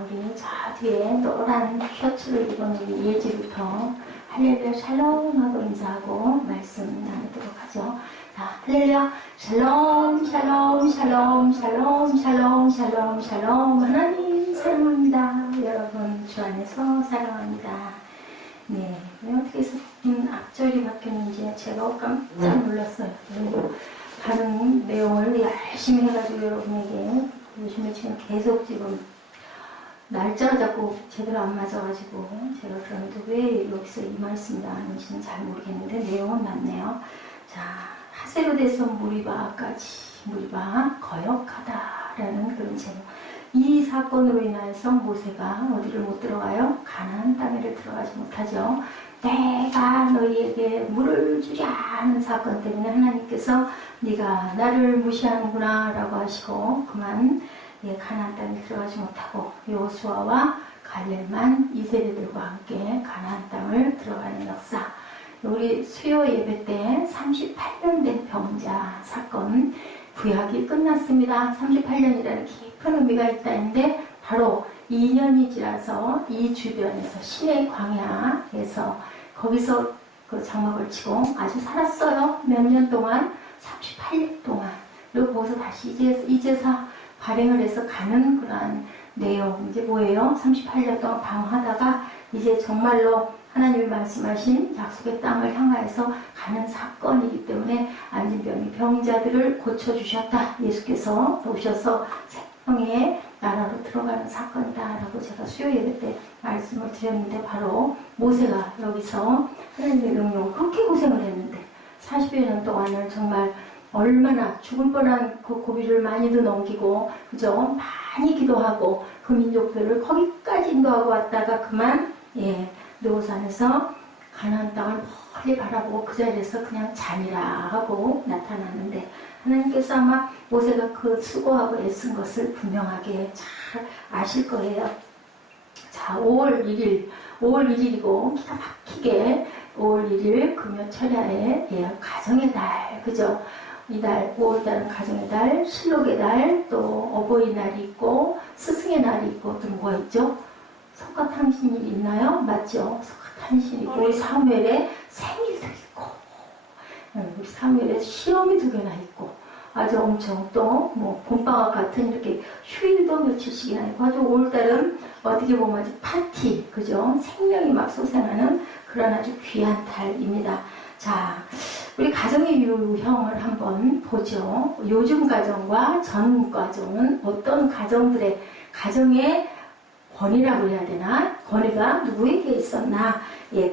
우리 저 뒤에 노란 셔츠를 입은 우리 예지부터 할렐루야 샬롬 하고 인사하고 말씀 나누도록 하죠. 자, 할렐루야 샬롬 샬롬 샬롬 샬롬 샬롬 샬롬 샬롬. 하나님 사랑합니다. 여러분 주 안에서 사랑합니다. 네, 왜 어떻게 해서 앞절이 바뀌었는지 제가 깜짝 놀랐어요. 그리고 다른 내용을 열심히 해가지고 여러분에게 요즘에 지금 계속 지금 날짜가 자꾸 제대로 안 맞아가지고 제가 그런데 왜 여기서 이 말씀이 나왔는지는 잘 모르겠는데 내용은 맞네요. 자, 하세로데서 무리바까지 무리바 거역하다라는 그런 제목. 이 사건으로 인하여서 모세가 어디를 못 들어가요? 가나안 땅에를 들어가지 못하죠. 내가 너희에게 물을 주랴 하는 사건 때문에 하나님께서 네가 나를 무시하는구나 라고 하시고 그만 가나안 땅에 들어가지 못하고 여호수아와 갈렙만 2세대들과 함께 가나안 땅을 들어가는 역사. 우리 수요 예배 때 38년 된 병자 사건 구약이 끝났습니다. 38년이라는 깊은 의미가 있다는데 바로 2년이 지나서 이 주변에서 시내 광야에서 거기서 그 장막을 치고 아주 살았어요. 몇 년 동안 38년 동안. 그리고 거기서 다시 이제서 발행을 해서 가는 그러한 내용. 이제 뭐예요? 38년 동안 방황하다가 이제 정말로 하나님이 말씀하신 약속의 땅을 향하여서 가는 사건이기 때문에 안진병이 병자들을 고쳐주셨다. 예수께서 오셔서 생명의 나라로 들어가는 사건이다라고 제가 수요 예배 때 말씀을 드렸는데 바로 모세가 여기서 하나님의 명령을 그렇게 고생을 했는데 40여 년 동안을 정말 얼마나 죽을 뻔한 그 고비를 많이도 넘기고 그죠? 많이 기도하고 그 민족들을 거기까지 인도하고 왔다가 그만 느고산에서 가나안 땅을 멀리 바라보고 그 자리에서 그냥 잠이라 하고 나타났는데 하나님께서 아마 모세가 그 수고하고 애쓴 것을 분명하게 잘 아실 거예요. 자, 5월 1일이고 기가 막히게 5월 1일 금요철야에 가정의 달, 그죠? 이달 5월달은 가정의 달, 실록의 달, 또 어버이날이 있고 스승의 날이 있고 또 뭐가 있죠? 석가탄신일이 있나요? 맞죠? 석가탄신이 있고 우리 사무엘의 생일도 있고 우리 사무엘의 시험이 2개나 있고 아주 엄청 또 뭐 봄방학 같은 이렇게 휴일도 며칠씩이나 있고 아주 5월달은 어떻게 보면 아주 파티, 그죠? 생명이 막 솟아나는 그런 아주 귀한 달입니다. 자, 우리 가정의 유형을 한번 보죠. 요즘 가정과 전 가정은 어떤 가정들의 가정의 권위라고 해야 되나? 권위가 누구에게 있었나?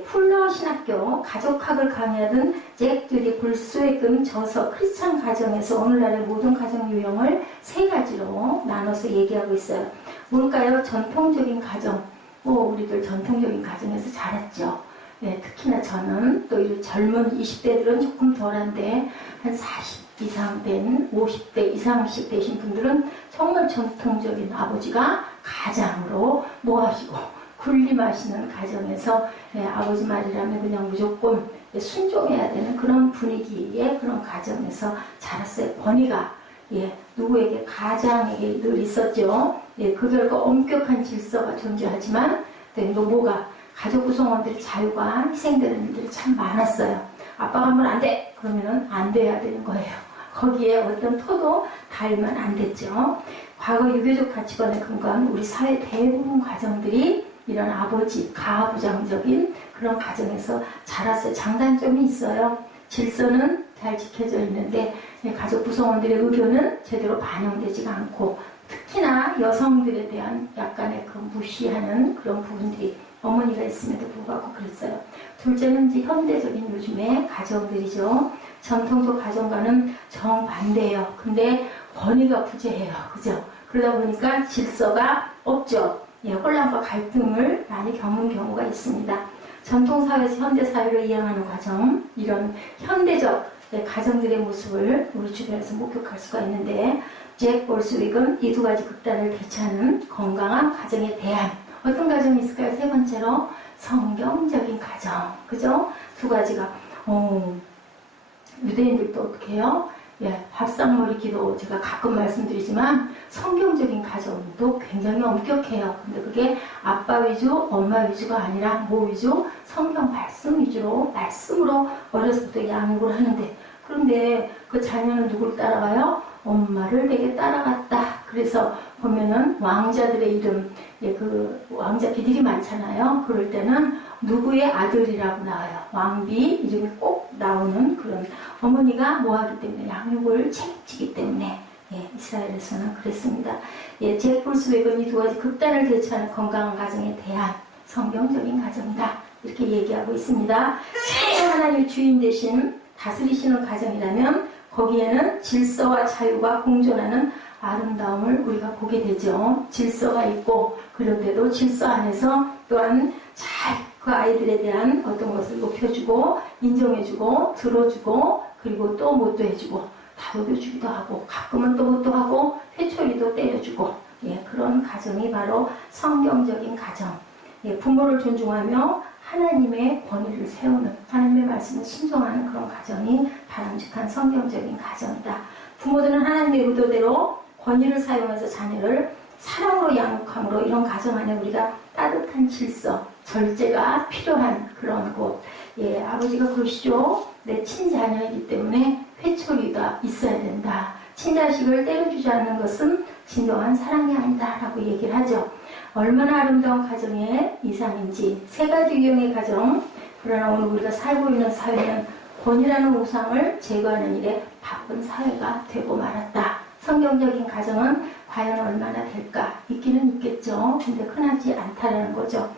풀러 신학교 가족학을 강의하던 잭 듀리 불스웨금 저서 크리스찬 가정에서 오늘날의 모든 가정 유형을 3가지로 나눠서 얘기하고 있어요. 뭘까요? 전통적인 가정. 우리들 전통적인 가정에서 자랐죠. 특히나 저는 또 이 젊은 20대들은 조금 덜한데 한 40 이상 된 50대 이상씩 되신 분들은 정말 전통적인 아버지가 가장으로 모아지고 군림하시는 가정에서 아버지 말이라면 그냥 무조건 순종해야 되는 그런 분위기의 그런 가정에서 자랐어요. 권위가 누구에게 가장에게 늘 있었죠. 그 결과 엄격한 질서가 존재하지만 또 뭐가 가족 구성원들의 자유가 희생되는 일들이 참 많았어요. 아빠가 하면 안 돼! 그러면은 안 돼야 되는 거예요. 거기에 어떤 토도 달면 안 됐죠. 과거 유교적 가치관에 근거한 우리 사회 대부분 가정들이 이런 아버지, 가부장적인 그런 가정에서 자랐어요. 장단점이 있어요. 질서는 잘 지켜져 있는데 가족 구성원들의 의견은 제대로 반영되지가 않고 특히나 여성들에 대한 약간의 그 무시하는 그런 부분들이 어머니가 있음에도 불구하고 그랬어요. 둘째는 이제 현대적인 요즘의 가정들이죠. 전통적 가정과는 정반대예요. 근데 권위가 부재해요. 그죠? 그러다 보니까 질서가 없죠. 혼란과 갈등을 많이 겪는 경우가 있습니다. 전통사회에서 현대사회를 이해하는 과정, 이런 현대적 가정들의 모습을 우리 주변에서 목격할 수가 있는데 잭 볼스윅은 이 2가지 극단을 대체하는 건강한 가정에 대한 어떤 가정이 있을까요? 3번째로 성경적인 가정, 그죠? 2가지가 유대인들도 어떻게 해요? 밥상머리 기도 제가 가끔 말씀드리지만 성경적인 가정도 굉장히 엄격해요. 근데 그게 아빠 위주, 엄마 위주가 아니라 뭐 위주? 성경 말씀 위주로, 말씀으로 어려서부터 양육을 하는데, 그런데 그 자녀는 누굴 따라가요? 엄마를 되게 따라갔다. 그래서 보면은 왕자들의 이름, 그 왕자 비들이 많잖아요. 그럴 때는 누구의 아들이라고 나와요. 왕비 이름이 꼭 나오는 그런, 어머니가 뭐 하기 때문에 양육을 책임지기 때문에 이스라엘에서는 그랬습니다. 잭 볼스웨건이 두 가지 극단을 대처하는 건강한 가정에 대한 성경적인 가정이다. 이렇게 얘기하고 있습니다. 하나님 주인 대신 다스리시는 가정이라면 거기에는 질서와 자유가 공존하는 아름다움을 우리가 보게 되죠. 질서가 있고, 그런데도 질서 안에서 또한 잘 그 아이들에 대한 어떤 것을 높여주고, 인정해주고, 들어주고, 그리고 또 못도 해주고, 다독여주기도 하고, 가끔은 또 못도 하고, 회초리도 때려주고, 그런 가정이 바로 성경적인 가정. 부모를 존중하며 하나님의 권위를 세우는, 하나님의 말씀을 순종하는 그런 가정이 바람직한 성경적인 가정이다. 부모들은 하나님의 의도대로 권위를 사용해서 자녀를 사랑으로 양육함으로 이런 가정 안에 우리가 따뜻한 질서, 절제가 필요한 그런 곳. 아버지가 그러시죠. 내 친자녀이기 때문에 회초리가 있어야 된다. 친자식을 때려주지 않는 것은 진정한 사랑이 아니다 라고 얘기를 하죠. 얼마나 아름다운 가정의 이상인지. 세 가지 유형의 가정. 그러나 오늘 우리가 살고 있는 사회는 권위라는 우상을 제거하는 일에 바쁜 사회가 되고 말았다. 성경적인 가정은 과연 얼마나 될까? 있기는 있겠죠. 근데 흔하지 않다라는 거죠.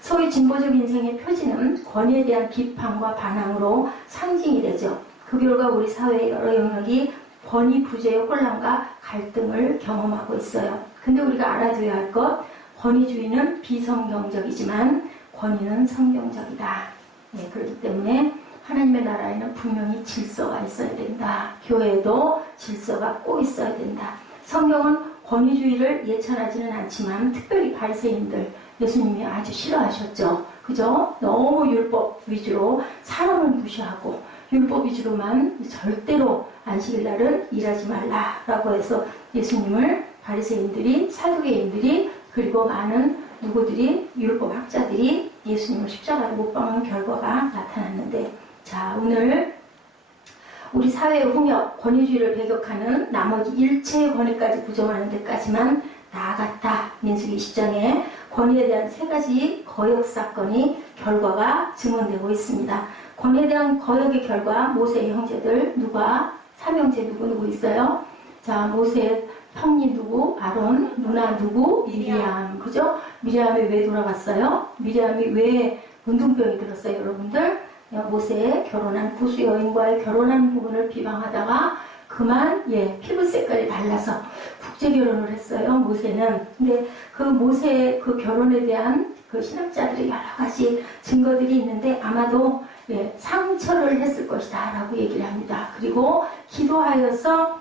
소위 진보적 인생의 표지는 권위에 대한 비판과 반항으로 상징이 되죠. 그 결과 우리 사회의 여러 영역이 권위 부재의 혼란과 갈등을 경험하고 있어요. 근데 우리가 알아둬야 할 것, 권위주의는 비성경적이지만 권위는 성경적이다. 그렇기 때문에 하나님의 나라에는 분명히 질서가 있어야 된다. 교회에도 질서가 꼭 있어야 된다. 성경은 권위주의를 예찬하지는 않지만 특별히 바리새인들 예수님이 아주 싫어하셨죠. 그죠? 너무 율법 위주로 사람을 무시하고 율법 위주로만 절대로 안식일날은 일하지 말라라고 해서 예수님을 바리새인들이, 사두개인들이, 그리고 많은 누구들이, 율법 학자들이 예수님을 십자가에 못 박는 결과가 나타났는데, 자, 오늘 우리 사회의 홍역, 권위주의를 배격하는 나머지 일체의 권위까지 부정하는 데까지만 나아갔다. 민수기 20장에 권위에 대한 세 가지 거역 사건이 결과가 증언되고 있습니다. 권위에 대한 거역의 결과 모세의 형제들 누가, 삼형제 누구 있어요? 자, 모세의 형님 누구? 아론, 누나 누구? 미리암. 그죠? 미리암이 왜 돌아갔어요? 미리암이 왜 문둥병이 들었어요, 여러분들? 모세의 결혼한 구수 여인과의 결혼한 부분을 비방하다가 그만 피부 색깔이 달라서 국제 결혼을 했어요, 모세는. 근데 그 모세의 그 결혼에 대한 그 신학자들의 여러 가지 증거들이 있는데 아마도 상처를 했을 것이다 라고 얘기를 합니다. 그리고 기도하여서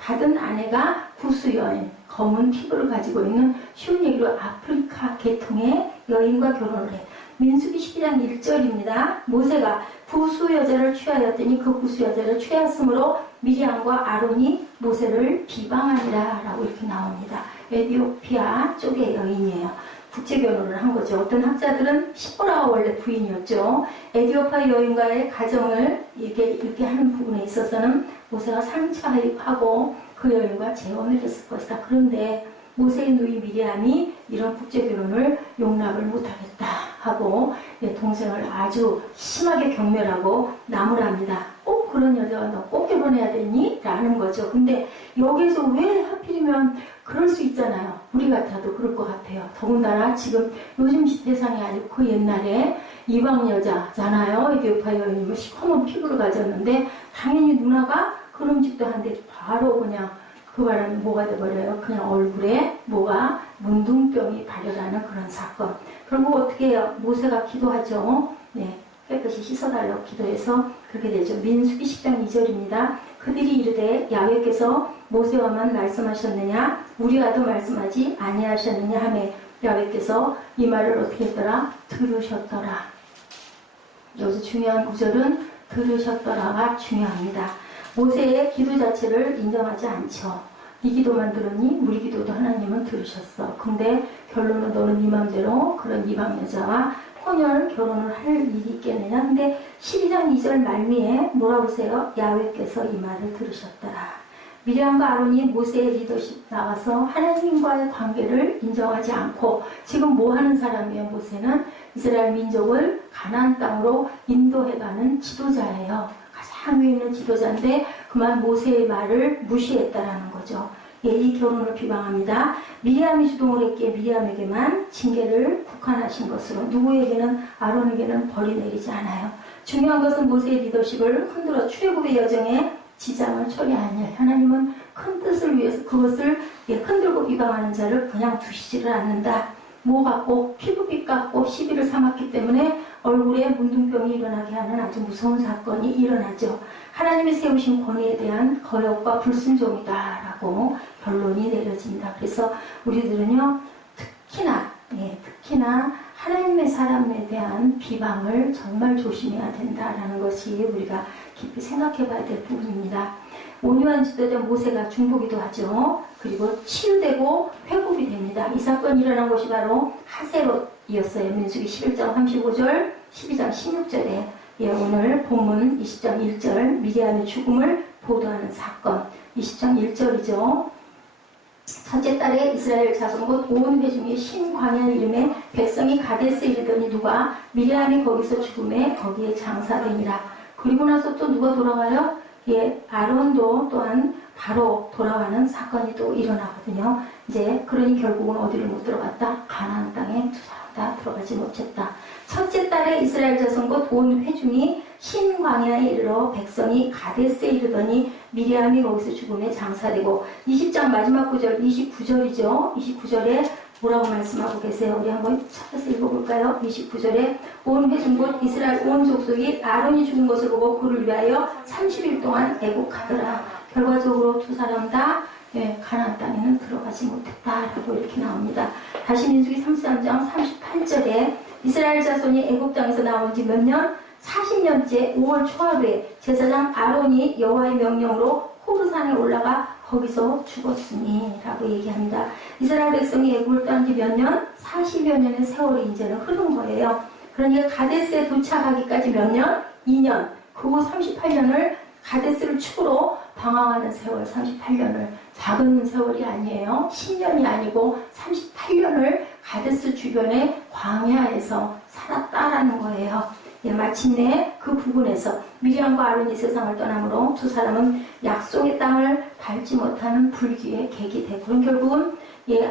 받은 아내가 구수 여인, 검은 피부를 가지고 있는, 쉬운 얘기로 아프리카 계통의 여인과 결혼을 해. 민수기 12장 1절입니다. 모세가 구수 여자를 취하였더니 그 구수 여자를 취하였으므로 미리암과 아론이 모세를 비방하니라 라고 이렇게 나옵니다. 에티오피아 쪽의 여인이에요. 국제 결혼을 한 거죠. 어떤 학자들은 시보라가 원래 부인이었죠. 에티오피아 여인과의 가정을 이렇게 하는 부분에 있어서는 모세가 상처하고 그 여인과 재혼을 했을 것이다. 그런데 모세의 누이 미리암이 이런 국제 결혼을 용납을 못하겠다 하고 동생을 아주 심하게 경멸하고 나무랍니다. 꼭 그런 여자가 너 꼭 결혼해야 되니? 라는 거죠. 근데 여기서 왜 하필이면 그럴 수 있잖아요. 우리 같아도 그럴 것 같아요. 더군다나 지금 요즘 세상이 아니고 그 옛날에 이방 여자잖아요. 에티오피아 여인이면 시커먼 피부를 가졌는데 당연히 누나가 그런 짓도 한데 바로 그냥 그 바람에 뭐가 돼버려요? 그냥 얼굴에 뭐가 문둥병이 발현하는 그런 사건. 그리고 어떻게 해요? 모세가 기도하죠. 깨끗이 씻어달라고 기도해서 그렇게 되죠. 민수기 10장 2절입니다. 그들이 이르되 야훼께서 모세와만 말씀하셨느냐? 우리와도 말씀하지 아니하셨느냐 하매 야훼께서 이 말을 어떻게 했더라? 들으셨더라. 여기서 중요한 구절은 들으셨더라가 중요합니다. 모세의 기도 자체를 인정하지 않죠. 네 기도만 들었니? 우리 기도도 하나님은 들으셨어. 근데 결론은 너는 네 맘대로 그런 이방 여자와 혼혈 결혼을 할 일이 있겠느냐? 근데 12장 2절 말미에 뭐라고 하세요? 야훼께서 이 말을 들으셨더라. 미리암과 아론이 모세의 리더십 나와서 하나님과의 관계를 인정하지 않고 지금 뭐 하는 사람이에요? 모세는 이스라엘 민족을 가나안 땅으로 인도해가는 지도자예요. 가장 위에 있는 지도자인데 그만 모세의 말을 무시했다라는 거죠. 예, 이 결혼을 비방합니다. 미리암이 주동을 했기에 미리암에게만 징계를 국한하신 것으로 누구에게는 아론에게는 벌이 내리지 않아요. 중요한 것은 모세의 리더십을 흔들어 출애굽의 여정에 지장을 초래하니 하나님은 큰 뜻을 위해서 그것을 흔들고 비방하는 자를 그냥 두시지를 않는다. 뭐 같고 피부빛 같고 시비를 삼았기 때문에 얼굴에 문둥병이 일어나게 하는 아주 무서운 사건이 일어나죠. 하나님이 세우신 권위에 대한 거역과 불순종이다라고 결론이 내려진다. 그래서 우리들은요 특히나 하나님의 사람에 대한 비방을 정말 조심해야 된다라는 것이 우리가 깊이 생각해 봐야 될 부분입니다. 온유한 지도자 모세가 중보기도 하죠. 그리고 치유되고 회복이 됩니다. 이 사건이 일어난 것이 바로 하세롯이었어요. 민수기 11장 35절, 12장 16절에 오늘 본문 20장 1절 미리암의 죽음을 보도하는 사건 20장 1절이죠. 첫째 달에 이스라엘 자손 곧 온 회중이 신광야 이름의 백성이 가데스에 이르더니 누가 미리암이 거기서 죽음에 거기에 장사되니라. 그리고 나서 또 누가 돌아가요? 아론도 또한 바로 돌아가는 사건이 또 일어나거든요. 이제 그러니 결국은 어디를 못 들어갔다? 가나안 땅에 두 사람 다 들어가지 못했다. 첫째 달에 이스라엘 자손 곧 온 회중이 신광야에 이르러 백성이 가데스에 이르더니 미리암이 거기서 죽음에 장사되고 20장 마지막 구절 29절이죠. 29절에 뭐라고 말씀하고 계세요? 우리 한번 찾아서 읽어볼까요? 29절에 온 회중 곧 이스라엘 온 족속이 아론이 죽은 것을 보고 그를 위하여 30일 동안 애곡하더라. 결과적으로 두 사람 다 가나안 땅에는 들어가지 못했다라고 이렇게 나옵니다. 다시 민수기 33장 38절에 이스라엘 자손이 애굽 땅에서 나온 지 몇 년? 40년째 5월 초하루에 제사장 아론이 여호와의 명령으로 호르산에 올라가 거기서 죽었으니 라고 얘기합니다. 이스라엘 백성이 애굽을 떠난 지 몇 년? 40여 년의 세월이 이제는 흐른 거예요. 그러니까 가데스에 도착하기까지 몇 년? 2년. 그 후 38년을 가데스를 축으로 방황하는 세월 38년을 작은 세월이 아니에요. 10년이 아니고 38년을 가데스 주변의 광야에서 살았다라는 거예요. 마침내 그 부근에서 미리암과 아론이 세상을 떠나므로 두 사람은 약속의 땅을 밟지 못하는 불귀의 객이 되고 그런 결국은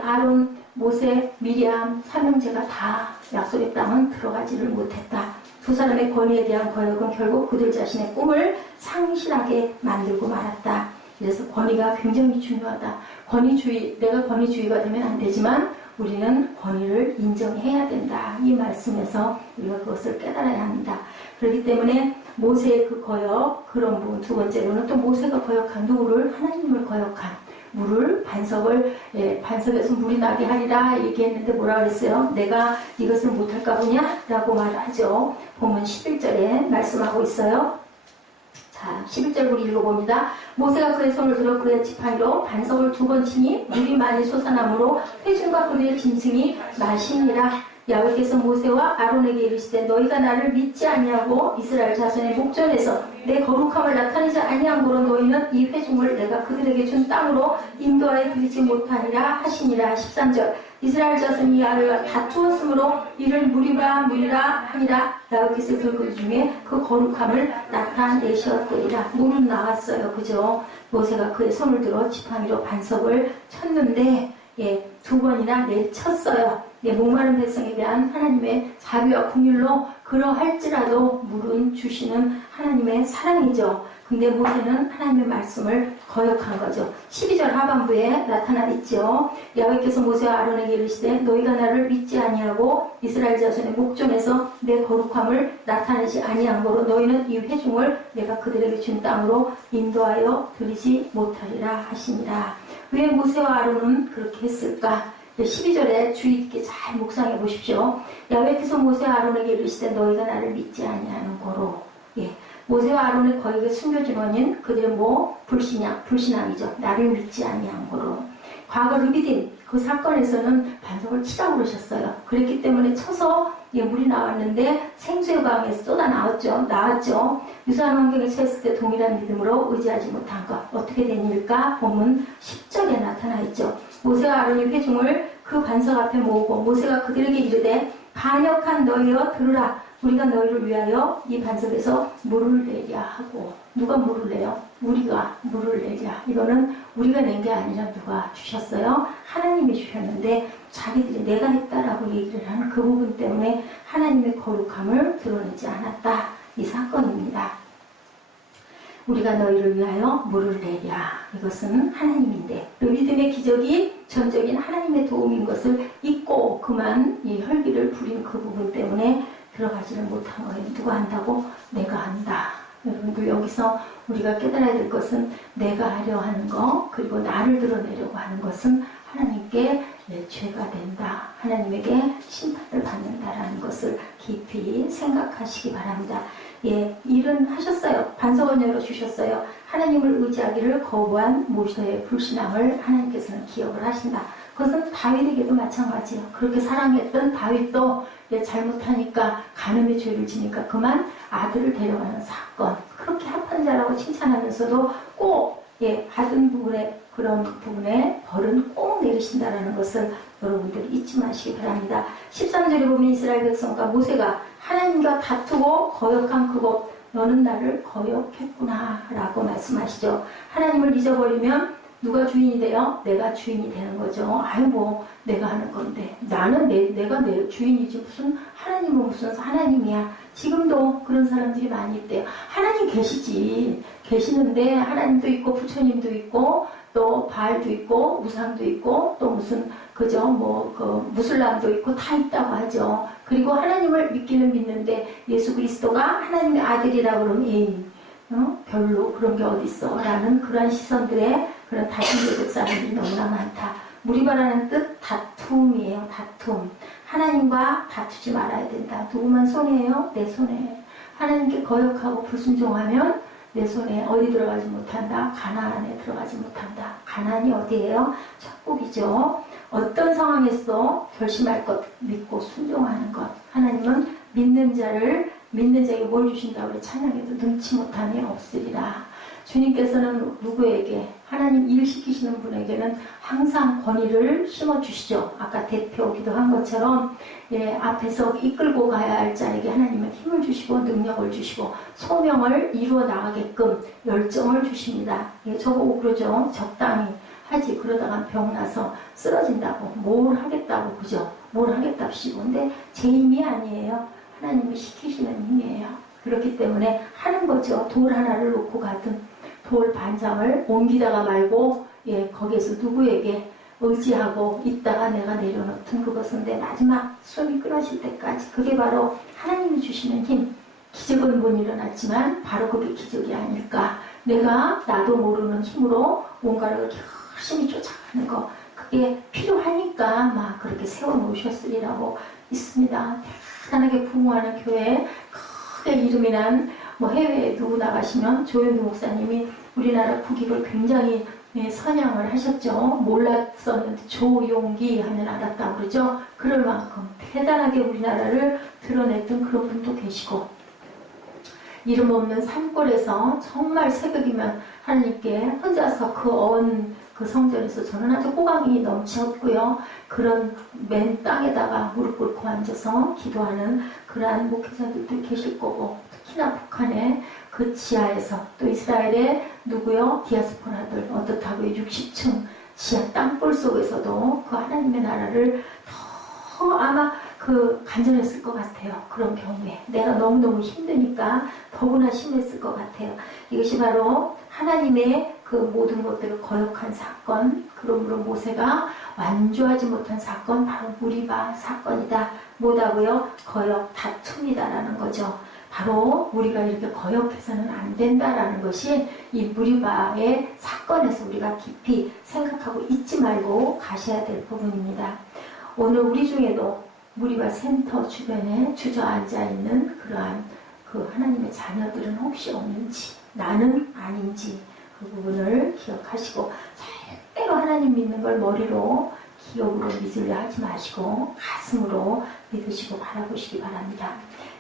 아론, 모세, 미리암 삼형제가 다 약속의 땅은 들어가지를 못했다. 두 사람의 권위에 대한 거역은 결국 그들 자신의 꿈을 상실하게 만들고 말았다. 그래서 권위가 굉장히 중요하다. 권위주의, 내가 권위주의가 되면 안 되지만 우리는 권위를 인정해야 된다. 이 말씀에서 우리가 그것을 깨달아야 합니다. 그렇기 때문에 모세의 그 거역, 그런 부분. 두 번째로는 또 모세가 거역한 누구를? 하나님을 거역한 물을, 반석에서 물이 나게 하리라 얘기했는데 뭐라 그랬어요? 내가 이것을 못할까 보냐? 라고 말을 하죠. 보면 11절에 말씀하고 있어요. 자, 11절 우리 읽어봅니다. 모세가 그의 손을 들어 그의 지팡이로 반석을 2번 치니 물이 많이 솟아나므로 회중과 그의 짐승이 마시니라. 야훼께서 모세와 아론에게 이르시되 너희가 나를 믿지 아니하고 이스라엘 자손의 목전에서 내 거룩함을 나타내지 아니함으로 너희는 이 회중을 내가 그들에게 준 땅으로 인도하여 드리지 못하니라 하시니라. 13절 이스라엘 자손이 야훼와 다투었으므로 이를 무리라 하니라. 야훼께서 그 중에 그 거룩함을 나타내셨더니라. 물은 나왔어요. 그죠? 모세가 그의 손을 들어 지팡이로 반석을 쳤는데 2번이나 내쳤어요. 목마른 백성에 대한 하나님의 자비와 긍휼로 그러할지라도 물은 주시는 하나님의 사랑이죠. 근데 모세는 하나님의 말씀을 거역한 거죠. 12절 하반부에 나타나 있죠. 야훼께서 모세와 아론에게 이르시되 너희가 나를 믿지 아니하고 이스라엘 자손의 목전에서 내 거룩함을 나타내지 아니함으로 너희는 이 회중을 내가 그들에게 준 땅으로 인도하여 드리지 못하리라 하시니라. 왜 모세와 아론은 그렇게 했을까? 12절에 주의 깊게 잘 묵상해 보십시오. 야훼께서 모세와 아론에게 이르시되 너희가 나를 믿지 아니하는 고로 모세와 아론의 거액의 순교진 원인 그들의 불신앙이죠. 나를 믿지 아니한 거로. 과거 르비딤 그 사건에서는 반석을 치라고 그러셨어요. 그랬기 때문에 쳐서 물이 나왔는데 생수의 강에서 쏟아 나왔죠. 유사한 환경에 처했을 때 동일한 믿음으로 의지하지 못한 것. 어떻게 된 일일까? 본문 10절에 나타나 있죠. 모세와 아론이 회중을 그 반석 앞에 모으고 모세가 그들에게 이르되 반역한 너희여 들으라. 우리가 너희를 위하여 이 반석에서 물을 내랴 하고. 누가 물을 내요? 우리가 물을 내랴. 이거는 우리가 낸 게 아니라 누가 주셨어요? 하나님이 주셨는데 자기들이 내가 했다라고 얘기를 하는 그 부분 때문에 하나님의 거룩함을 드러내지 않았다. 이 사건입니다. 우리가 너희를 위하여 물을 내랴. 이것은 하나님인데 믿음의 기적이 전적인 하나님의 도움인 것을 잊고 그만 이 혈기를 부린 그 부분 때문에 들어가지를 못한 거예요. 누가 한다고? 내가 한다. 여러분들 여기서 우리가 깨달아야 될 것은 내가 하려 하는 거 그리고 나를 드러내려고 하는 것은 하나님께 죄가 된다. 하나님에게 심판을 받는다라는 것을 깊이 생각하시기 바랍니다. 일은 하셨어요. 반석은 열어주셨어요. 하나님을 의지하기를 거부한 모세의 불신앙을 하나님께서는 기억을 하신다. 그것은 다윗에게도 마찬가지예요. 그렇게 사랑했던 다윗도 잘못하니까 간음의 죄를 지니까 그만 아들을 데려가는 사건. 그렇게 합한 자라고 칭찬하면서도 꼭 받은 부분에 그런 부분에 벌은 꼭 내리신다라는 것을 여러분들이 잊지 마시기 바랍니다. 13절에 보면 이스라엘 백성과 모세가 하나님과 다투고 거역한 그곳 너는 나를 거역했구나 라고 말씀하시죠. 하나님을 잊어버리면 누가 주인이 돼요? 내가 주인이 되는 거죠. 내가 하는 건데 나는 내가 내 주인이지 무슨 하나님은 무슨 하나님이야. 지금도 그런 사람들이 많이 있대요. 하나님 계시는데 하나님도 있고 부처님도 있고 또 바알도 있고 우상도 있고 또 무슨 무슬람도 있고 다 있다고 하죠. 그리고 하나님을 믿기는 믿는데 예수 그리스도가 하나님의 아들이라고 그러면 별로 그런 게 어딨어 라는 그런 시선들에 그런 다툼의 사람들이 너무나 많다. 무리바라는 뜻 다툼이에요. 다툼. 하나님과 다투지 말아야 된다. 누구만 손해예요? 내 손해. 하나님께 거역하고 불순종하면 내 손에 어디 들어가지 못한다? 가나안에 들어가지 못한다. 가나안이 어디예요? 천국이죠. 어떤 상황에서도 결심할 것, 믿고 순종하는 것. 하나님은 믿는 자에게 뭘 주신다고 그래? 찬양해도 능치 못함이 없으리라. 주님께서는 누구에게 하나님 일 시키시는 분에게는 항상 권위를 심어주시죠. 아까 대표 기도한 것처럼 앞에서 이끌고 가야 할 자에게 하나님은 힘을 주시고 능력을 주시고 소명을 이루어 나가게끔 열정을 주십니다. 저보고 그러죠. 적당히 하지. 그러다가 병나서 쓰러진다고 뭘 하겠다고 그죠. 뭘 하겠답시고. 근데 제 힘이 아니에요. 하나님이 시키시는 힘이에요. 그렇기 때문에 하는 거죠. 돌 하나를 놓고 가든 돌 반장을 옮기다가 말고 거기에서 누구에게 의지하고 있다가 내가 내려놓든 그것은 내 마지막 숨이 끊어질 때까지 그게 바로 하나님이 주시는 힘. 기적은 못 일어났지만 바로 그게 기적이 아닐까. 내가 나도 모르는 힘으로 뭔가를 열심히 쫓아가는 거 그게 필요하니까 막 그렇게 세워놓으셨으리라고 있습니다. 대단하게 부흥하는 교회 크게 이름이 난 해외에 누구 나가시면 조영기 목사님이 우리나라 국익을 굉장히 선양을 하셨죠. 몰랐었는데 조용기 하면 알았다고 그러죠. 그럴 만큼 대단하게 우리나라를 드러냈던 그런 분도 계시고 이름 없는 산골에서 정말 새벽이면 하나님께 혼자서 그 성전에서 저는 아주 호강이 넘쳤고요. 그런 맨 땅에다가 무릎 꿇고 앉아서 기도하는 그러한 목회자들도 계실 거고 특히나 북한의 그 지하에서 또 이스라엘의 누구요? 디아스포라들 어떻다고요? 60층 지하 땅굴 속에서도 그 하나님의 나라를 더 아마 간절했을 것 같아요. 그런 경우에 내가 너무너무 힘드니까 더구나 심했을 것 같아요. 이것이 바로 하나님의 그 모든 것들을 거역한 사건, 그러므로 모세가 완주하지 못한 사건, 바로 무리바 사건이다. 뭐다고요? 거역, 다툼이다라는 거죠. 바로 우리가 이렇게 거역해서는 안 된다라는 것이 이 무리바의 사건에서 우리가 깊이 생각하고 잊지 말고 가셔야 될 부분입니다. 오늘 우리 중에도 무리바 센터 주변에 주저앉아 있는 그러한 그 하나님의 자녀들은 혹시 없는지, 나는 아닌지 그 부분을 기억하시고, 절대로 하나님 믿는 걸 머리로 기억으로 믿으려 하지 마시고 가슴으로 믿으시고 바라보시기 바랍니다.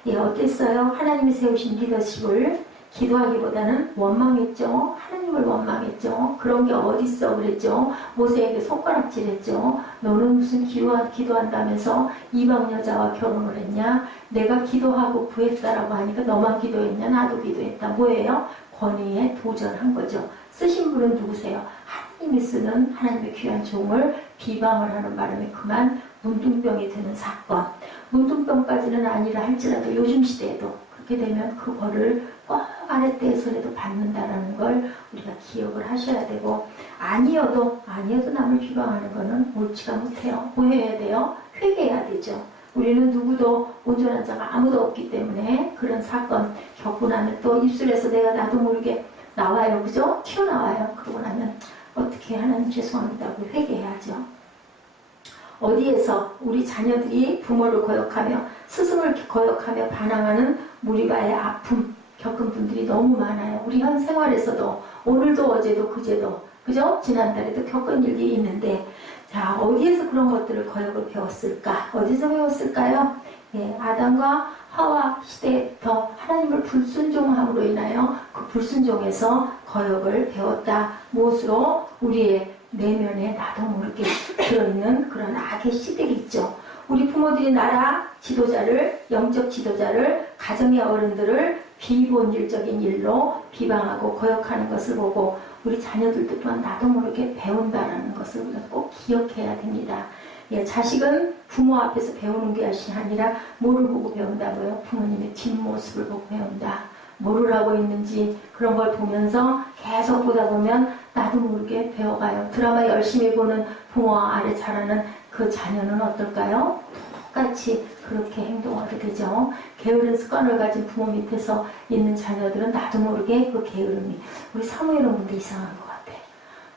예, 어땠어요? 하나님이 세우신 리더십을 기도하기보다는 원망했죠. 하나님을 원망했죠. 그런 게 어딨어 그랬죠. 모세에게 손가락질했죠. 너는 무슨 기도한다면서 이방 여자와 결혼을 했냐? 내가 기도하고 구했다라고 하니까 너만 기도했냐? 나도 기도했다. 뭐예요? 권위에 도전한 거죠. 쓰신 분은 누구세요? 하나님이 쓰는 하나님의 귀한 종을 비방을 하는 바람에 그만 문둥병이 되는 사건. 문둥병까지는 아니라 할지라도 요즘 시대에도 그렇게 되면 그 벌을 꼭 아랫대에서라도 받는다라는 걸 우리가 기억을 하셔야 되고, 아니어도 남을 비방하는 거는 옳지가 못해요. 뭐 해야 돼요? 회개해야 되죠. 우리는 누구도 온전한 자가 아무도 없기 때문에 그런 사건 겪고 나면 또 입술에서 내가 나도 모르게 나와요. 그죠? 튀어나와요. 그러고 나면 어떻게 하나님 죄송합니다고 회개해야죠. 어디에서 우리 자녀들이 부모를 거역하며 스승을 거역하며 반항하는 무리바의 아픔 겪은 분들이 너무 많아요. 우리 현 생활에서도 오늘도 어제도 그제도 그죠? 지난달에도 겪은 일이 있는데, 자, 어디에서 그런 것들을 거역을 배웠을까? 어디서 배웠을까요? 예, 아담과 하와 시대부터 하나님을 불순종함으로 인하여 그 불순종에서 거역을 배웠다. 무엇으로? 우리의 내면에 나도 모르게 들어있는 그런 악의 씨들이 있죠. 우리 부모들이 나라 지도자를, 영적 지도자를, 가정의 어른들을 비본질적인 일로 비방하고 거역하는 것을 보고 우리 자녀들도 또한 나도 모르게 배운다라는 것을 우리가 꼭 기억해야 됩니다. 예, 자식은 부모 앞에서 배우는 것이 아니라 뭐를 보고 배운다고요? 부모님의 뒷모습을 보고 배운다. 뭐를 하고 있는지 그런 걸 보면서 계속 보다 보면 나도 모르게 배워가요. 드라마 열심히 보는 부모와 아래 자라는 그 자녀는 어떨까요? 똑같이 그렇게 행동하게 되죠. 게으른 습관을 가진 부모 밑에서 있는 자녀들은 나도 모르게 그 게으름이, 우리 사무엘은 근데 이상한 것 같아.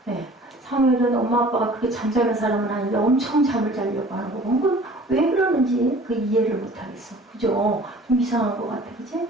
네. 사무엘은 엄마 아빠가 그렇게 잠자는 사람은 아닌데 엄청 잠을 자려고 하는 거 보면 왜 그러는지 그 이해를 못하겠어. 그죠? 좀 이상한 것 같아. 그지?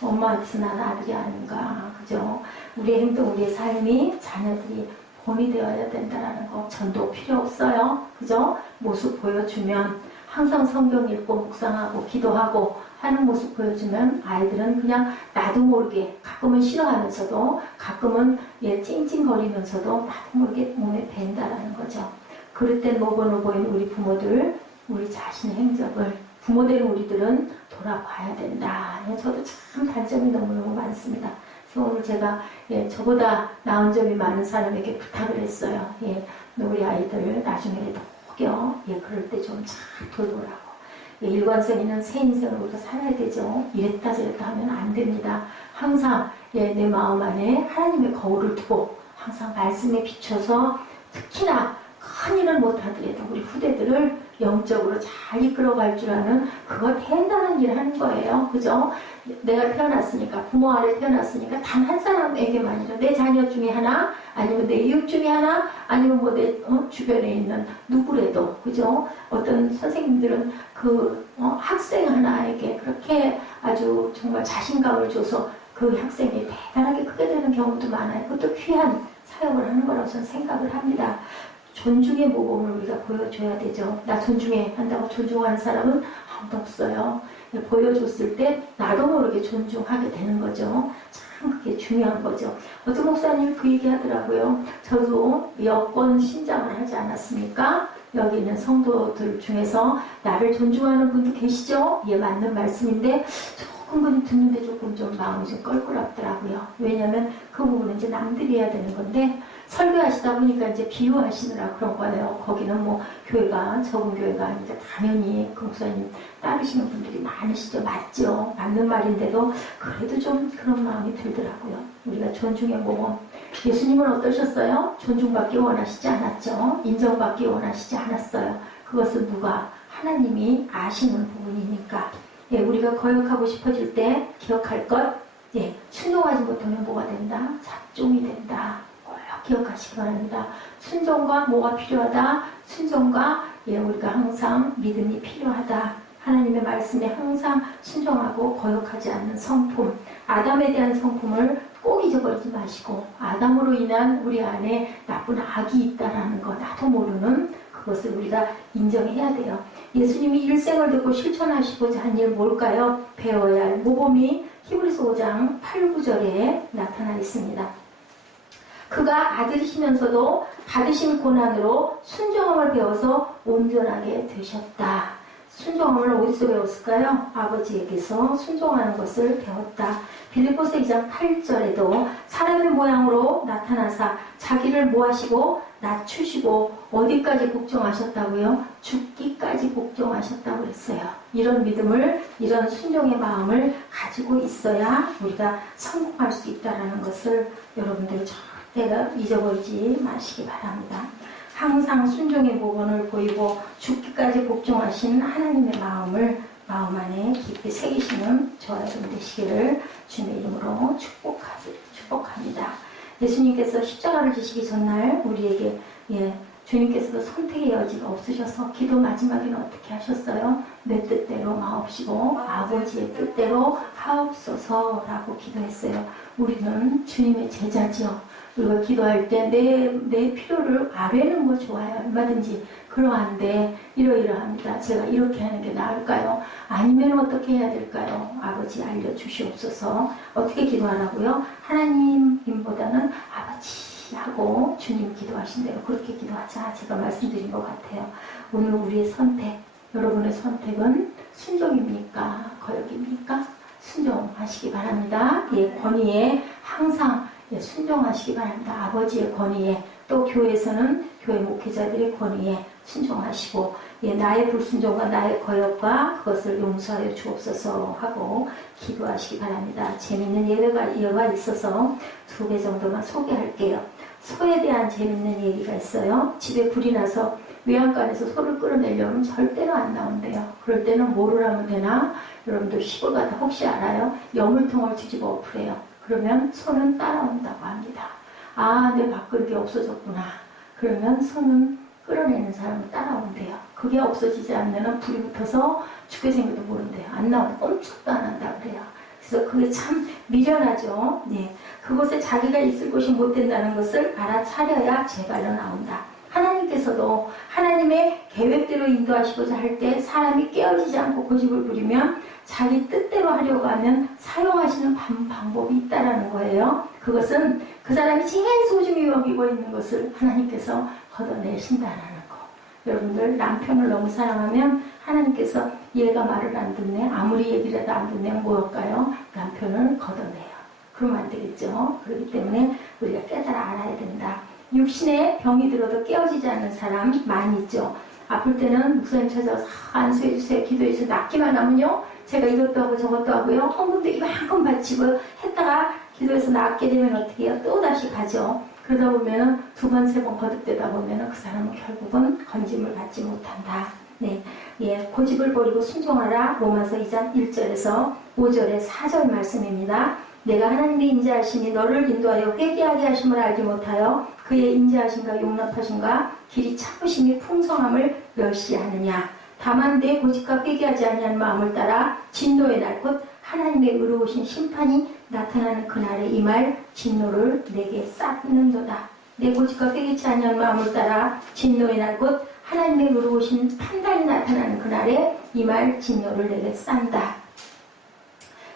엄마한테서 난 아들이 아닌가. 그죠? 우리의 행동, 우리의 삶이 자녀들이 본이 되어야 된다는 거 전도 필요 없어요. 그죠? 모습 보여주면 항상 성경 읽고 묵상하고 기도하고 하는 모습 보여주면 아이들은 그냥 나도 모르게 가끔은 싫어하면서도 가끔은 찡찡거리면서도 나도 모르게 몸에 밴다라는 거죠. 그럴 땐 노고노고인 우리 부모들, 우리 자신의 행적을 부모된 우리들은 돌아봐야 된다. 저도 참 단점이 너무너무 많습니다. 그래서 오늘 제가 저보다 나은 점이 많은 사람에게 부탁을 했어요. 우리 아이들 나중에라도 혹여 그럴 때 좀 잘 돌보라고. 일관성 있는 새 인생을 우리가 살아야 되죠. 이랬다 저랬다 하면 안 됩니다. 항상 내 마음 안에 하나님의 거울을 두고 항상 말씀에 비춰서 특히나 큰 일을 못하더라도 우리 후대들을 영적으로 잘 이끌어갈 줄 아는 그거 대단한 일을 하는 거예요. 그죠? 내가 태어났으니까, 부모 아래 태어났으니까 단 한 사람에게만이라, 내 자녀 중에 하나, 아니면 내 이웃 중에 하나, 아니면 뭐 내 주변에 있는 누구래도, 그죠? 어떤 선생님들은 학생 하나에게 그렇게 아주 정말 자신감을 줘서 그 학생이 대단하게 크게 되는 경우도 많아요. 그것도 귀한 사역을 하는 거라고 저는 생각을 합니다. 존중의 모범을 우리가 보여줘야 되죠. 나 존중해 한다고 존중하는 사람은 아무도 없어요. 보여줬을 때 나도 모르게 존중하게 되는 거죠. 참 그게 중요한 거죠. 어떤 목사님 그 얘기 하더라고요. 저도 여권 신장을 하지 않았습니까? 여기 있는 성도들 중에서 나를 존중하는 분도 계시죠? 맞는 말씀인데 조금 듣는데 조금 좀 마음이 좀 껄끄럽더라고요. 왜냐하면 그 부분은 이제 남들이 해야 되는 건데 설교하시다 보니까 이제 비유하시느라 그런 거예요. 거기는 뭐 교회가 적은 교회가 아니라 당연히 그 목사님 따르시는 분들이 많으시죠. 맞죠. 맞는 말인데도 그래도 좀 그런 마음이 들더라고요. 우리가 존중의 모범. 예수님은 어떠셨어요? 존중받기 원하시지 않았죠. 인정받기 원하시지 않았어요. 그것은 누가? 하나님이 아시는 부분이니까. 우리가 거역하고 싶어질 때 기억할 것. 순종하지 못하면 뭐가 된다? 잡종이 된다. 기억하시기 바랍니다. 순종과 뭐가 필요하다? 순종과 우리가 항상 믿음이 필요하다. 하나님의 말씀에 항상 순종하고 거역하지 않는 성품, 아담에 대한 성품을 꼭 잊어버리지 마시고 아담으로 인한 우리 안에 나쁜 악이 있다라는 거 나도 모르는 그것을 우리가 인정해야 돼요. 예수님이 일생을 듣고 실천하시고자 한 일 뭘까요? 배워야 할 모범이 히브리서 5장 8, 9절에 나타나 있습니다. 그가 아들이시면서도 받으신 고난으로 순종함을 배워서 온전하게 되셨다. 순종함을 어디서 배웠을까요? 아버지에게서 순종하는 것을 배웠다. 빌립보서 2장 8절에도 사람의 모양으로 나타나사 자기를 모하시고 낮추시고 어디까지 복종하셨다고요? 죽기까지 복종하셨다고 했어요. 이런 믿음을, 이런 순종의 마음을 가지고 있어야 우리가 성공할 수 있다는 것을 여러분들 절대 잊어버리지 마시기 바랍니다. 항상 순종의 모범을 보이고 죽기까지 복종하신 하나님의 마음을 마음 안에 깊이 새기시는 저와 여러분 되시기를 주님의 이름으로 축복합니다. 예수님께서 십자가를 지시기 전날 우리에게 주님께서도 선택의 여지가 없으셔서 기도 마지막에는 어떻게 하셨어요? 내 뜻대로 마옵시고 아버지의 뜻대로 하옵소서라고 기도했어요. 우리는 주님의 제자지요. 우리가 기도할 때 내 필요를 아뢰는 거 좋아요. 얼마든지. 그러한데 이러이러합니다. 제가 이렇게 하는 게 나을까요? 아니면 어떻게 해야 될까요? 아버지 알려주시옵소서. 어떻게 기도하라고요? 하나님보다는 아버지 하고 주님 기도하신 대로 그렇게 기도하자. 제가 말씀드린 것 같아요. 오늘 우리의 선택, 여러분의 선택은 순종입니까? 거역입니까? 순종하시기 바랍니다. 권위에 항상 순종하시기 바랍니다. 아버지의 권위에, 또 교회에서는 교회 목회자들의 권위에 순종하시고 나의 불순종과 나의 거역과 그것을 용서하여 주옵소서 하고 기도하시기 바랍니다. 재밌는 예가 있어서 2개 정도만 소개할게요. 소에 대한 재밌는 얘기가 있어요. 집에 불이 나서 외양간에서 소를 끌어내려면 절대로 안 나온대요. 그럴 때는 뭐를 하면 되나? 여러분들 시골 가다 혹시 알아요? 여물통을 뒤집어 엎으래요. 그러면 소는 따라온다고 합니다. 아, 내 밥그릇이 없어졌구나. 그러면 소는 끌어내는 사람을 따라온대요. 그게 없어지지 않으면 불이 붙어서 죽게 생겨도 모른대요. 안 나오면 꼼짝도 안 한다고 그래요. 그래서 그게 참 미련하죠. 그곳에 자기가 있을 곳이 못 된다는 것을 알아차려야 제발로 나온다. 하나님께서도 하나님의 계획대로 인도하시고자 할 때 사람이 깨어지지 않고 고집을 부리면 자기 뜻대로 하려고 하면 사용하시는 방법이 있다라는 거예요. 그것은 그 사람이 제일 소중히 여기고 있는 것을 하나님께서 걷어내신다라는 거. 여러분들 남편을 너무 사랑하면 하나님께서 얘가 말을 안 듣네, 아무리 얘기라도 안 듣네, 뭐일까요? 남편을 걷어내요. 그러면 안 되겠죠. 그렇기 때문에 우리가 깨달아 알아야 된다. 육신에 병이 들어도 깨어지지 않는 사람 많이 있죠. 아플 때는 목사님 찾아와서 안수해주세요, 기도해주세요. 낫기만 하면요, 제가 이것도 하고 저것도 하고요, 헌금도 이만큼 바치고 했다가 기도해서 낫게 되면 어떻게 해요? 또 다시 가죠. 그러다 보면은 2번, 3번 거듭되다 보면은 그 사람은 결국은 건짐을 받지 못한다. 고집을 버리고 순종하라. 로마서 2장 1절에서 5절의 4절 말씀입니다. 내가 하나님의 인자하심이 너를 인도하여 회개하게 하심을 알지 못하여 그의 인자하심과 용납하심과 길이 참으심이 풍성함을 멸시하느냐. 다만 내 고집과 회개하지 아니한 마음을 따라 진노의 날 곧 하나님의 의로우신 심판이 나타나는 그날에 이 말 진노를 내게 쌓는도다. 내 고집과 회개치 아니한 마음을 따라 진노의 날 곧 하나님의 의로우신 판단이 나타나는 그날에 이 말 진노를 내게 싼다.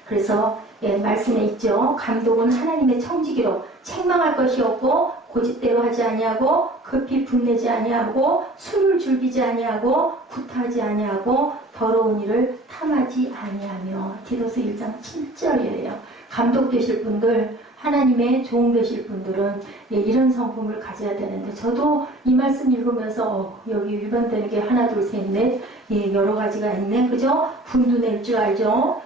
그래서 말씀에 있죠. 감독은 하나님의 청지기로 책망할 것이 없고 고집대로 하지 아니하고 급히 분내지 아니하고 술을 즐기지 아니하고 구타하지 아니하고 더러운 일을 탐하지 아니하며. 디도서 1장 7절이에요. 감독 되실 분들, 하나님의 종 되실 분들은 이런 성품을 가져야 되는데, 저도 이 말씀 읽으면서 여기 일반되는 게 하나 둘 셋 넷 여러 가지가 있네, 그죠? 분도 낼 줄 알죠?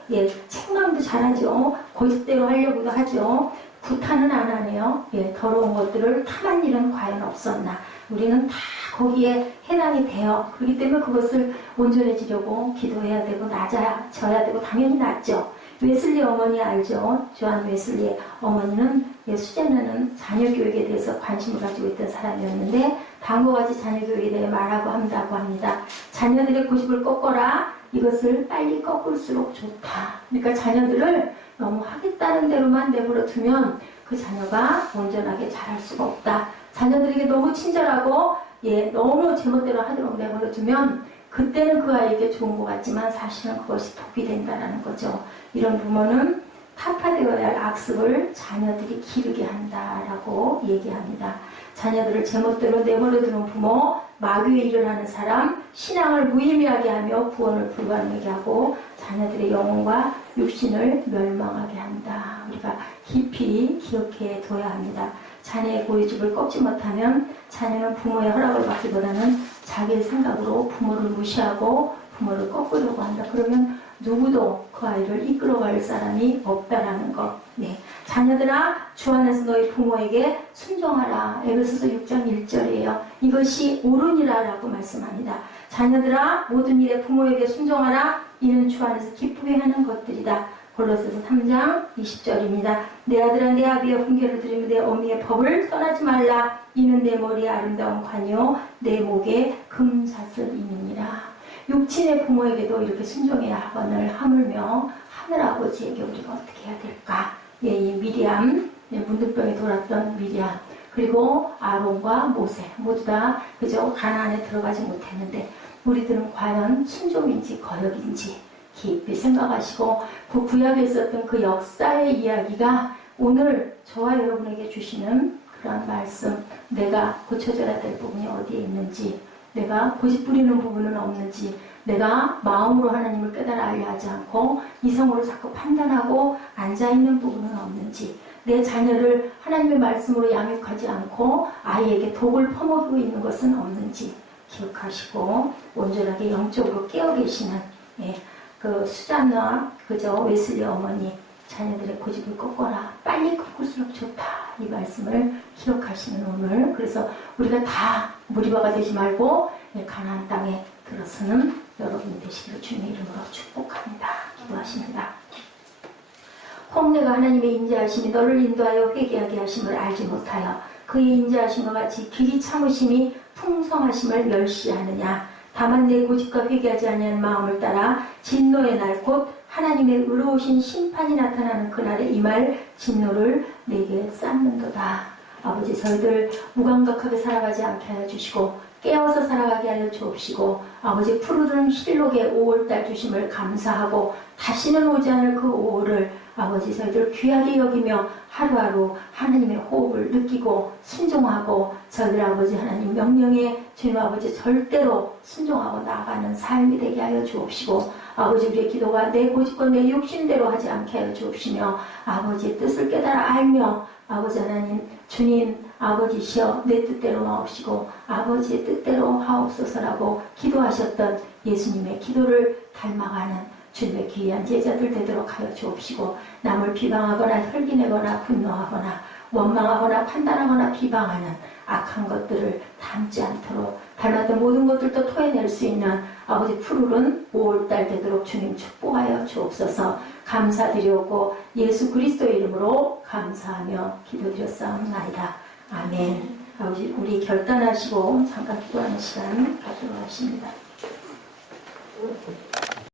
책망도 잘하죠. 고집대로 하려고도 하죠. 구타는 안 하네요. 더러운 것들을 탐한 일은 과연 없었나. 우리는 다 거기에 해당이 돼요. 그렇기 때문에 그것을 온전해지려고 기도해야 되고 낮아져야 되고, 당연히 낮죠. 웨슬리 어머니 알죠? 조한 웨슬리의 어머니는 수제나는 자녀교육에 대해서 관심을 가지고 있던 사람이었는데, 다음과 같이 자녀교육에 대해 말하고 한다고 합니다. 자녀들의 고집을 꺾어라. 이것을 빨리 꺾을수록 좋다. 그러니까 자녀들을 너무 하겠다는 대로만 내버려 두면 그 자녀가 온전하게 자랄 수가 없다. 자녀들에게 너무 친절하고 너무 제멋대로 하도록 내버려 두면 그때는 그 아이에게 좋은 것 같지만 사실은 그것이 독이 된다는 거죠. 이런 부모는 타파되어야 할 악습을 자녀들이 기르게 한다라고 얘기합니다. 자녀들을 제멋대로 내버려두는 부모, 마귀에 일어나는 사람, 신앙을 무의미하게 하며 구원을 불가능하게 하고 자녀들의 영혼과 육신을 멸망하게 한다. 우리가 깊이 기억해 둬야 합니다. 자녀의 고유집을 꺾지 못하면 자녀는 부모의 허락을 받기보다는 자기의 생각으로 부모를 무시하고 부모를 꺾으려고 한다. 그러면 누구도 그 아이를 이끌어갈 사람이 없다라는 것. 자녀들아, 주 안에서 너희 부모에게 순종하라. 에베소서 6장 1절이에요. 이것이 옳으니라 라고 말씀합니다. 자녀들아, 모든 일에 부모에게 순종하라. 이는 주 안에서 기쁘게 하는 것들이다. 골로새서 3장 20절입니다. 내 아들아, 내 아비의 훈계를 들으며 내 어미의 법을 떠나지 말라. 이는 내 머리에 아름다운 관이요 내 목에 금사슬이니라. 육친의 부모에게도 이렇게 순종해야 하거늘 하물며 하늘아버지에게 우리가 어떻게 해야 될까? 이 미리암, 문둥병에 돌았던 미리암, 그리고 아론과 모세 모두 다 그저 가나안에 들어가지 못했는데 우리들은 과연 순종인지 거역인지 깊이 생각하시고 그 구약에 있었던 그 역사의 이야기가 오늘 저와 여러분에게 주시는 그런 말씀, 내가 고쳐져야 될 부분이 어디에 있는지, 내가 고집부리는 부분은 없는지, 내가 마음으로 하나님을 깨달아 알려 하지 않고 이성으로 자꾸 판단하고 앉아있는 부분은 없는지, 내 자녀를 하나님의 말씀으로 양육하지 않고 아이에게 독을 퍼먹이고 있는 것은 없는지 기억하시고 온전하게 영적으로 깨어 계시는 그 수잔나 그저 웨슬리 어머니, 자녀들의 고집을 꺾어라. 빨리 꺾을수록 좋다. 이 말씀을 기억하시는 오늘, 그래서 우리가 다 무리바가 되지 말고 가나안 땅에 들어서는 여러분이 되시기를 주님의 이름으로 축복합니다. 기도하십니다. 혹 내가 하나님의 인자하심이 너를 인도하여 회개하게 하심을 알지 못하여 그의 인자하심과 같이 길이 참으심이 풍성하심을 멸시하느냐. 다만 내 고집과 회개하지 아니한 마음을 따라 진노의 날 곧 하나님의 의로우신 심판이 나타나는 그날에 임할 진노를 내게 쌓는도다. 아버지, 저희들 무감각하게 살아가지 않게 하여 주시고 깨어서 살아가게 하여 주옵시고, 아버지 푸르른 실록의 5월달 주심을 감사하고 다시는 오지 않을 그 5월을 아버지 저희들 귀하게 여기며 하루하루 하나님의 호흡을 느끼고 순종하고 저희들 아버지 하나님 명령에 주님 아버지 절대로 순종하고 나아가는 삶이 되게 하여 주옵시고, 아버지 우리의 기도가 내 고집과 내 욕심대로 하지 않게 하여 주옵시며, 아버지의 뜻을 깨달아 알며 아버지 하나님 주님 아버지시여 내 뜻대로 마옵시고 아버지의 뜻대로 하옵소서라고 기도하셨던 예수님의 기도를 닮아가는 주님의 귀한 제자들 되도록 하여 주옵시고, 남을 비방하거나 혈기내거나 분노하거나 원망하거나 판단하거나 비방하는 악한 것들을 닮지 않도록 닮았던 모든 것들도 토해낼 수 있는 아버지 푸르른 5월달 되도록 주님 축복하여 주옵소서. 감사드리옵고 예수 그리스도의 이름으로 감사하며 기도드렸사옵나이다. 아멘. 아버지 우리 결단하시고 잠깐 기도하는 시간 갖도록 하십니다.